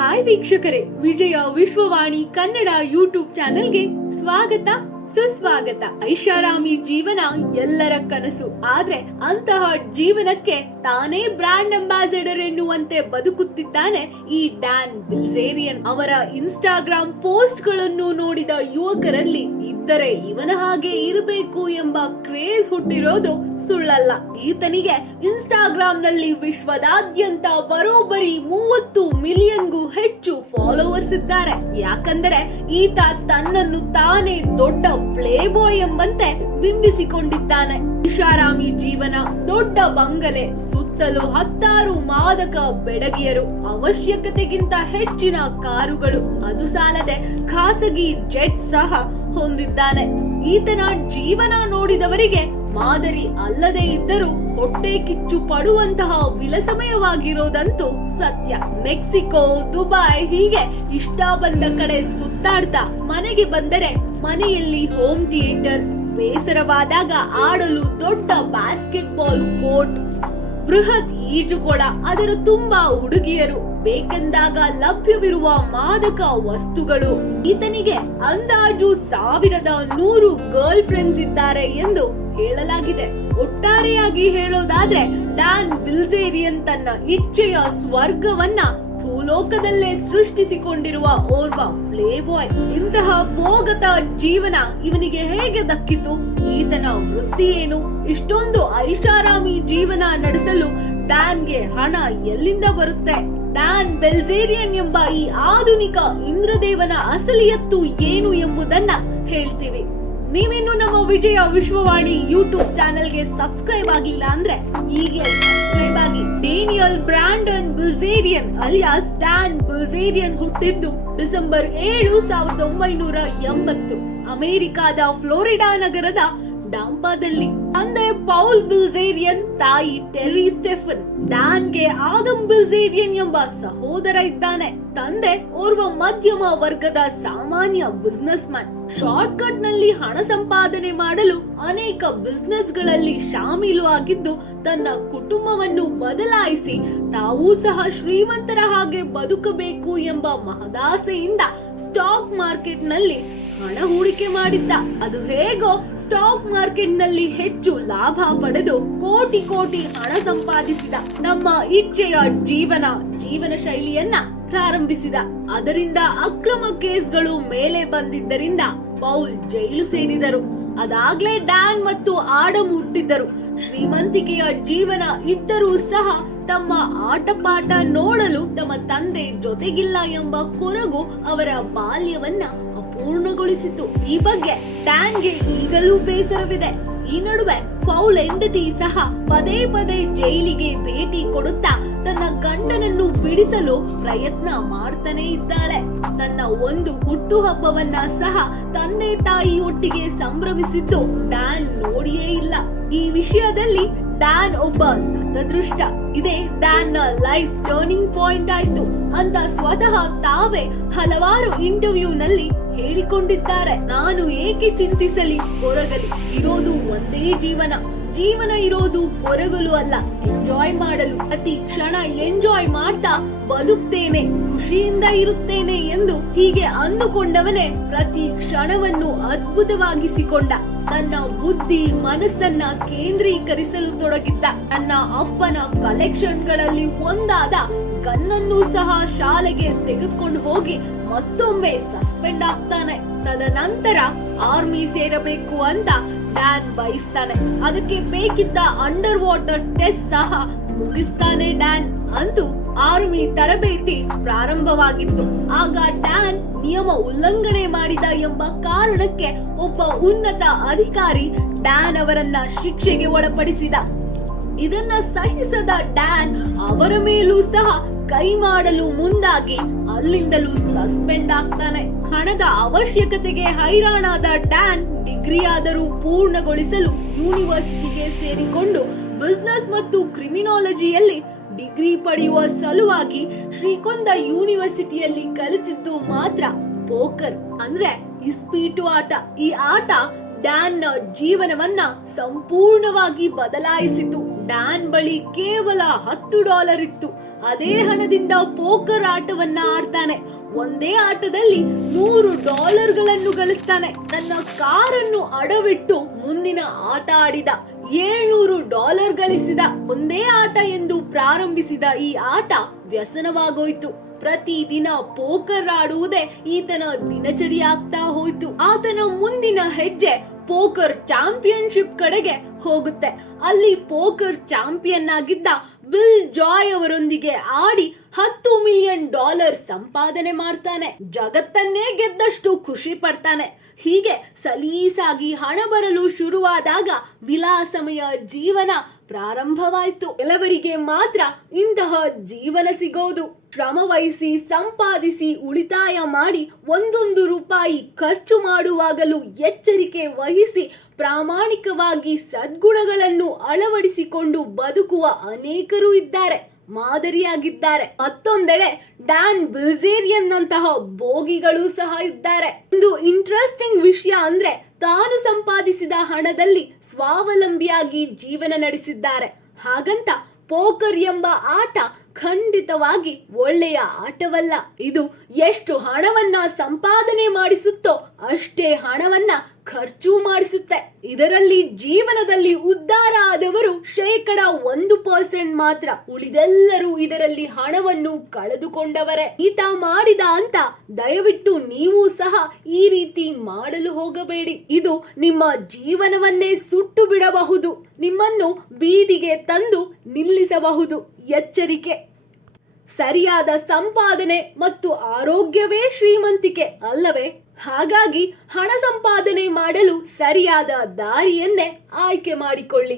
Hi ವೀಕ್ಷಕರೇ, ವಿಜಯ Vishwavani Kannada YouTube ಚಾನೆಲ್ಗೆ ಸ್ವಾಗತ ಸುಸ್ವಾಗತ. ಐಷಾರಾಮಿ ಜೀವನ ಎಲ್ಲರ ಕನಸು, ಆದ್ರೆ ಅಂತಹ ಜೀವನಕ್ಕೆ ತಾನೇ ಬ್ರಾಂಡ್ ಅಂಬಾಸಿಡರ್ ಎನ್ನುವಂತೆ ಬದುಕುತ್ತಿದ್ದಾನೆ ಈ ಡ್ಯಾನ್ ಬಿಲ್ಜೇರಿಯನ್. ಅವರ ಇನ್ಸ್ಟಾಗ್ರಾಮ್ ಪೋಸ್ಟ್ ಗಳನ್ನು ನೋಡಿದ ಯುವಕರಲ್ಲಿ ಇದ್ದರೆ ಇವನ ಹಾಗೆ ಇರಬೇಕು ಎಂಬ ಕ್ರೇಜ್ ಹುಟ್ಟಿರೋದು ಸುಳ್ಳಲ್ಲ. ಈತನಿಗೆ ಇನ್ಸ್ಟಾಗ್ರಾಮ್ ನಲ್ಲಿ ವಿಶ್ವದಾದ್ಯಂತ ಬರೋಬ್ಬರಿ 30 ಮಿಲಿಯನ್ಗೂ ಹೆಚ್ಚು ಫಾಲೋವರ್ಸ್ ಇದ್ದಾರೆ. ಯಾಕಂದರೆ ಈತ ತನ್ನನ್ನು ತಾನೇ ದೊಡ್ಡ ಪ್ಲೇ ಬಾಯ್ ಎಂಬಂತೆ ಬಿಂಬಿಸಿಕೊಂಡಿದ್ದಾನೆ. ಐಷಾರಾಮಿ ಜೀವನ, ದೊಡ್ಡ ಬಂಗಲೆ, ಸುತ್ತಲೂ 10 ಮಾದಕ ಬೆಡಗಿಯರು, ಅವಶ್ಯಕತೆಗಿಂತ ಹೆಚ್ಚಿನ ಕಾರುಗಳು, ಅದು ಸಾಲದೆ ಖಾಸಗಿ ಜೆಟ್ ಸಹ ಹೊಂದಿದ್ದಾನೆ. ಈತನ ಜೀವನ ನೋಡಿದವರಿಗೆ ಮಾದರಿ ಅಲ್ಲದೆ ಇದ್ದರೂ ಹೊಟ್ಟೆ ಕಿಚ್ಚು ಪಡುವಂತಹ ವಿಲಸಮಯವಾಗಿರೋದಂತೂ ಸತ್ಯ. ಮೆಕ್ಸಿಕೋ, ದುಬೈ ಹೀಗೆ ಇಷ್ಟ ಬಂದ ಕಡೆ ಸುತ್ತಾಡ್ತಾ ಮನೆಗೆ ಬಂದರೆ ಮನೆಯಲ್ಲಿ ಹೋಮ್ ಥಿಯೇಟರ್, ಬೇಸರವಾದಾಗ ಆಡಲು ದೊಡ್ಡ ಬಾಸ್ಕೆಟ್ ಬಾಲ್ ಕೋರ್ಟ್, ಬೃಹತ್ ಈಜುಕೊಳ, ಅದರ ತುಂಬಾ ಹುಡುಗಿಯರು, ಬೇಕೆಂದಾಗ ಲಭ್ಯವಿರುವ ಮಾದಕ ವಸ್ತುಗಳು. ಈತನಿಗೆ ಅಂದಾಜು 1100 ಗರ್ಲ್ ಫ್ರೆಂಡ್ಸ್ ಇದ್ದಾರೆ ಎಂದು ಹೇಳಲಾಗಿದೆ. ಒಟ್ಟಾರೆಯಾಗಿ ಹೇಳೋದಾದ್ರೆ ಡ್ಯಾನ್ ಬಿಲ್ಜೇರಿಯನ್ ತನ್ನ ಇಚ್ಛೆಯ ಸ್ವರ್ಗವನ್ನ ಭೂಲೋಕದಲ್ಲೇ ಸೃಷ್ಟಿಸಿಕೊಂಡಿರುವ ಓರ್ವ ಪ್ಲೇ ಬಾಯ್. ಇಂತಹ ಭೋಗತ ಜೀವನ ಇವನಿಗೆ ಹೇಗೆ ದಕ್ಕಿತು? ಈತನ ವೃತ್ತಿ ಏನು? ಇಷ್ಟೊಂದು ಐಷಾರಾಮಿ ಜೀವನ ನಡೆಸಲು ಡ್ಯಾನ್ಗೆ ಹಣ ಎಲ್ಲಿಂದ ಬರುತ್ತೆ? ಡ್ಯಾನ್ ಬಿಲ್ಜೇರಿಯನ್ ಎಂಬ ಈ ಆಧುನಿಕ ಇಂದ್ರದೇವನ ಅಸಲಿಯತ್ತು ಏನು ಎಂಬುದನ್ನ ಹೇಳ್ತೀವಿ. ನೀವಿನ್ನು ನಮ್ಮ ವಿಜಯ ವಿಶ್ವವಾಣಿ ಯೂಟ್ಯೂಬ್ ಚಾನೆಲ್ಗೆ ಸಬ್ಸ್ಕ್ರೈಬ್ ಆಗಿಲ್ಲ ಅಂದ್ರೆ ಈಗಲೇ ಸಬ್ಸ್ಕ್ರೈಬ್ ಆಗಿ. ಡೇನಿಯಲ್ ಬ್ರಾಂಡನ್ ಬಿಲ್ಜೇರಿಯನ್ ಅಲಿಯಾಸ್ ಡ್ಯಾನ್ ಬಿಲ್ಜೇರಿಯನ್ ಹುಟ್ಟಿದ್ದು ಡಿಸೆಂಬರ್ 7, 1980 ಅಮೆರಿಕಾದ ಫ್ಲೋರಿಡಾ ನಗರದ ಡಾಂಪಾದಲ್ಲಿ. ತಂದೆ ಪೌಲ್ ಬಿಲ್ಜೇರಿಯನ್, ತಾಯಿ ಟೆರ್ರಿ ಸ್ಟೆಫನ್. ಡ್ಯಾನ್ಗೆ ಆದಮ್ ಬಿಲ್ಜೇರಿಯನ್ ಎಂಬ ಸಹೋದರ ಇದ್ದಾನೆ. ತಂದೆ ಓರ್ವ ಮಧ್ಯಮ ವರ್ಗದ ಸಾಮಾನ್ಯ ಬಿಸಿನೆಸ್ ಮ್ಯಾನ್. ಶಾರ್ಟ್ ಕಟ್ ನಲ್ಲಿ ಹಣ ಸಂಪಾದನೆ ಮಾಡಲು ಅನೇಕ ಬಿಸಿನೆಸ್ ಗಳಲ್ಲಿ ಶಾಮೀಲು ಆಗಿದ್ದು ತನ್ನ ಕುಟುಂಬವನ್ನು ಬದಲಾಯಿಸಿ ತಾವೂ ಸಹ ಶ್ರೀಮಂತರ ಹಾಗೆ ಬದುಕಬೇಕು ಎಂಬ ಮಹದಾಸೆಯಿಂದ ಸ್ಟಾಕ್ ಮಾರ್ಕೆಟ್ ನಲ್ಲಿ ಹಣ ಹೂಡಿಕೆ ಮಾಡಿದ್ದ. ಅದು ಹೇಗೋ ಸ್ಟಾಕ್ ಮಾರ್ಕೆಟ್ ನಲ್ಲಿ ಹೆಚ್ಚು ಲಾಭ ಪಡೆದು ಕೋಟಿ ಕೋಟಿ ಹಣ ಸಂಪಾದಿಸಿದ. ನಮ್ಮ ಇಚ್ಛೆಯ ಜೀವನ ಶೈಲಿಯನ್ನ ಪ್ರಾರಂಭಿಸಿದ. ಅದರಿಂದ ಅಕ್ರಮ ಕೇಸ್ಗಳು ಮೇಲೆ ಬಂದಿದ್ದರಿಂದ ಪೌಲ್ ಜೈಲು ಸೇರಿದರು. ಅದಾಗ್ಲೇ ಡ್ಯಾನ್ ಮತ್ತು ಆಡಮ್ ಹುಟ್ಟಿದ್ದರು. ಶ್ರೀಮಂತಿಕೆಯ ಜೀವನ ಇದ್ದರೂ ಸಹ ತಮ್ಮ ಆಟಪಾಠ ನೋಡಲು ತಮ್ಮ ತಂದೆ ಜೊತೆಗಿಲ್ಲ ಎಂಬ ಕೊರಗು ಅವರ ಬಾಲ್ಯವನ್ನ ಪೂರ್ಣಗೊಳಿಸಿತು. ಈ ಬಗ್ಗೆ ಡ್ಯಾನ್ಗೆ ಈಗಲೂ ಬೇಸರವಿದೆ. ಈ ನಡುವೆ ಪೌಲ್ ಹೆಂಡತಿ ಸಹ ಪದೇ ಪದೇ ಜೈಲಿಗೆ ಭೇಟಿ ಕೊಡುತ್ತಾ ತನ್ನ ಗಂಡನನ್ನು ಬಿಡಿಸಲು ಪ್ರಯತ್ನ ಮಾಡ್ತಾನೆ ಇದ್ದಾಳೆ. ತನ್ನ ಒಂದು ಹುಟ್ಟುಹಬ್ಬವನ್ನ ಸಹ ತಂದೆ ತಾಯಿ ಒಟ್ಟಿಗೆ ಸಂಭ್ರಮಿಸಿದ್ದು ಡ್ಯಾನ್ ನೋಡಿಯೇ ಇಲ್ಲ. ಈ ವಿಷಯದಲ್ಲಿ ಡ್ಯಾನ್ ಒಬ್ಬ ನತದೃಷ್ಟ. ಇದೇ ಡ್ಯಾನ್ ನ ಲೈಫ್ ಟರ್ನಿಂಗ್ ಪಾಯಿಂಟ್ ಆಯ್ತು ಅಂತ ಸ್ವತಃ ತಾವೇ ಹಲವಾರು ಇಂಟರ್ವ್ಯೂ ನಲ್ಲಿ ಹೇಳಿಕೊಂಡಿದ್ದಾರೆ. ನಾನು ಏಕೆ ಚಿಂತಿಸಲಿ, ಕೊರಗಲಿ, ಇರೋದು ಒಂದೇ ಜೀವನ ಇರೋದು ಕೊರಗಲು ಅಲ್ಲ, ಎಂಜಾಯ್ ಮಾಡಲು. ಪ್ರತಿ ಕ್ಷಣ ಎಂಜಾಯ್ ಮಾಡ್ತಾ ಬದುಕ್ತೇನೆ, ಖುಷಿಯಿಂದ ಇರುತ್ತೇನೆ ಎಂದು ಹೀಗೆ ಅಂದುಕೊಂಡವನೇ ಪ್ರತಿ ಕ್ಷಣವನ್ನು ಅದ್ಭುತವಾಗಿಸಿಕೊಂಡ. ತನ್ನ ಬುದ್ಧಿ ಮನಸ್ಸನ್ನ ಕೇಂದ್ರೀಕರಿಸಲು ತೊಡಗಿದ್ದ. ತನ್ನ ಅಪ್ಪನ ಕಲೆಕ್ಷನ್ ಗಳಲ್ಲಿ ಒಂದಾದ ಗನ್ನನ್ನು ಸಹ ಶಾಲೆಗೆ ತೆಗೆದುಕೊಂಡು ಹೋಗಿ ಮತ್ತೊಮ್ಮೆ ಸಸ್ಪೆಂಡ್ ಆಗ್ತಾನೆ. ತದನಂತರ ಆರ್ಮಿ ಸೇರಬೇಕು ಅಂತ ಡ್ಯಾನ್ ಬಯಸ್ತಾನೆ. ಅದಕ್ಕೆ ಬೇಕಿದ್ದ ಅಂಡರ್ ವಾಟರ್ ಟೆಸ್ಟ್ ಸಹ ಮುಗಿಸ್ತಾನೆ ಡ್ಯಾನ್. ಅಂತೂ ಆರ್ಮಿ ತರಬೇತಿ ಪ್ರಾರಂಭವಾಗಿತ್ತು. ಆಗ ಡ್ಯಾನ್ ನಿಯಮ ಉಲ್ಲಂಘನೆ ಮಾಡಿದ ಎಂಬ ಕಾರಣಕ್ಕೆ ಒಬ್ಬ ಉನ್ನತ ಅಧಿಕಾರಿ ಡ್ಯಾನ್ ಅವರನ್ನ ಶಿಕ್ಷೆಗೆ ಒಳಪಡಿಸಿದ. ಇದನ್ನ ಸಹಿಸದ ಡ್ಯಾನ್ ಅವರ ಮೇಲೂ ಸಹ ಕೈ ಮಾಡಲು ಮುಂದಾಗಿ ಅಲ್ಲಿಂದಲೂ ಸಸ್ಪೆಂಡ್ ಆಗ್ತಾನೆ. ಹಣದ ಅವಶ್ಯಕತೆಗೆ ಹೈರಾಣಾದ ಡ್ಯಾನ್ ಡಿಗ್ರಿ ಆದರೂ ಪೂರ್ಣಗೊಳಿಸಲು ಯೂನಿವರ್ಸಿಟಿಗೆ ಸೇರಿಕೊಂಡು ಬಿಸಿನೆಸ್ ಮತ್ತು ಕ್ರಿಮಿನಾಲಜಿಯಲ್ಲಿ ಡಿಗ್ರಿ ಪಡೆಯುವ ಸಲುವಾಗಿ ಶ್ರೀಕೊಂದ ಯೂನಿವರ್ಸಿಟಿಯಲ್ಲಿ ಕಲಿತಿದ್ದು ಮಾತ್ರ ಪೋಕರ್ ಅಂದ್ರೆ ಇಸ್ಪೀಟು ಆಟ. ಈ ಆಟ ಡ್ಯಾನ್ ನ ಜೀವನವನ್ನ ಸಂಪೂರ್ಣವಾಗಿ ಬದಲಾಯಿಸಿತು. ಡ್ಯಾನ್ ಬಳಿ ಕೇವಲ $10 ಇತ್ತು. ಅದೇ ಹಣದಿಂದ ಪೋಕರ್ ಆಟವನ್ನ ಆಡ್ತಾನೆ. ಒಂದೇ ಆಟದಲ್ಲಿ $100 ಗಳಿಸ್ತಾನೆ. ತನ್ನ ಕಾರನ್ನು ಅಡವಿಟ್ಟು ಮುಂದಿನ ಆಟ ಆಡಿದ. $700 ಗಳಿಸಿದ. ಒಂದೇ ಆಟ ಎಂದು ಪ್ರಾರಂಭಿಸಿದ ಈ ಆಟ ವ್ಯಸನವಾಗೋಯ್ತು. ಪ್ರತಿದಿನ ಪೋಕರ್ ಆಡುವುದೇ ಈತನ ದಿನಚರಿ ಆಗ್ತಾ ಹೋಯ್ತು. ಆತನ ಮುಂದಿನ ಹೆಜ್ಜೆ ಪೋಕರ್ ಚಾಂಪಿಯನ್ಶಿಪ್ ಕಡೆಗೆ ಹೋಗುತ್ತೆ. ಅಲ್ಲಿ ಪೋಕರ್ ಚಾಂಪಿಯನ್ ಆಗಿದ್ದ ಬಿಲ್ ಜಾಯ್ ಅವರೊಂದಿಗೆ ಆಡಿ $10 ಮಿಲಿಯನ್ ಸಂಪಾದನೆ ಮಾಡ್ತಾನೆ. ಜಗತ್ತನ್ನೇ ಗೆದ್ದಷ್ಟು ಖುಷಿ ಪಡ್ತಾನೆ. ಹೀಗೆ ಸಲೀಸಾಗಿ ಹಣ ಬರಲು ಶುರುವಾದಾಗ ವಿಲಾಸಮಯ ಜೀವನ ಪ್ರಾರಂಭವಾಯಿತು. ಕೆಲವರಿಗೆ ಮಾತ್ರ ಇಂತಹ ಜೀವನ ಸಿಗೋದು. ಶ್ರಮವಹಿಸಿ ಸಂಪಾದಿಸಿ ಉಳಿತಾಯ ಮಾಡಿ $1 ಖರ್ಚು ಮಾಡುವಾಗಲೂ ಎಚ್ಚರಿಕೆ ವಹಿಸಿ ಪ್ರಾಮಾಣಿಕವಾಗಿ ಸದ್ಗುಣಗಳನ್ನು ಅಳವಡಿಸಿಕೊಂಡು ಬದುಕುವ ಅನೇಕರು ಇದ್ದಾರೆ, ಮಾದರಿಯಾಗಿದ್ದಾರೆ. ಮತ್ತೊಂದೆಡೆ ಡ್ಯಾನ್ ಬಿಲ್ಜೇರಿಯನ್ ನಂತಹ ಬೋಗಿಗಳು ಸಹ ಇದ್ದಾರೆ. ಒಂದು ಇಂಟ್ರೆಸ್ಟಿಂಗ್ ವಿಷಯ ಅಂದ್ರೆ ತಾನು ಸಂಪಾದಿಸಿದ ಹಣದಲ್ಲಿ ಸ್ವಾವಲಂಬಿಯಾಗಿ ಜೀವನ ನಡೆಸಿದ್ದಾರೆ. ಹಾಗಂತ ಪೋಕರ್ ಎಂಬ ಆಟ ಖಂಡಿತವಾಗಿ ಒಳ್ಳೆಯ ಆಟವಲ್ಲ. ಇದು ಎಷ್ಟು ಹಣವನ್ನ ಸಂಪಾದನೆ ಮಾಡಿಸುತ್ತೋ ಅಷ್ಟೇ ಹಣವನ್ನ ಖರ್ಚು ಮಾಡಿಸುತ್ತೆ. ಇದರಲ್ಲಿ ಜೀವನದಲ್ಲಿ ಉದ್ಧಾರ ಆದವರು 1% ಮಾತ್ರ. ಉಳಿದೆಲ್ಲರೂ ಇದರಲ್ಲಿ ಹಣವನ್ನು ಕಳೆದುಕೊಂಡವರೇ. ಈತ ಮಾಡಿದ ಅಂತ ದಯವಿಟ್ಟು ನೀವು ಸಹ ಈ ರೀತಿ ಮಾಡಲು ಹೋಗಬೇಡಿ. ಇದು ನಿಮ್ಮ ಜೀವನವನ್ನೇ ಸುಟ್ಟು ಬಿಡಬಹುದು, ನಿಮ್ಮನ್ನು ಬೀದಿಗೆ ತಂದು ನಿಲ್ಲಿಸಬಹುದು. ಎಚ್ಚರಿಕೆ. ಸರಿಯಾದ ಸಂಪಾದನೆ ಮತ್ತು ಆರೋಗ್ಯವೇ ಶ್ರೀಮಂತಿಕೆ ಅಲ್ಲವೇ? ಹಾಗಾಗಿ ಹಣ ಸಂಪಾದನೆ ಮಾಡಲು ಸರಿಯಾದ ದಾರಿಯನ್ನೇ ಆಯ್ಕೆ ಮಾಡಿಕೊಳ್ಳಿ.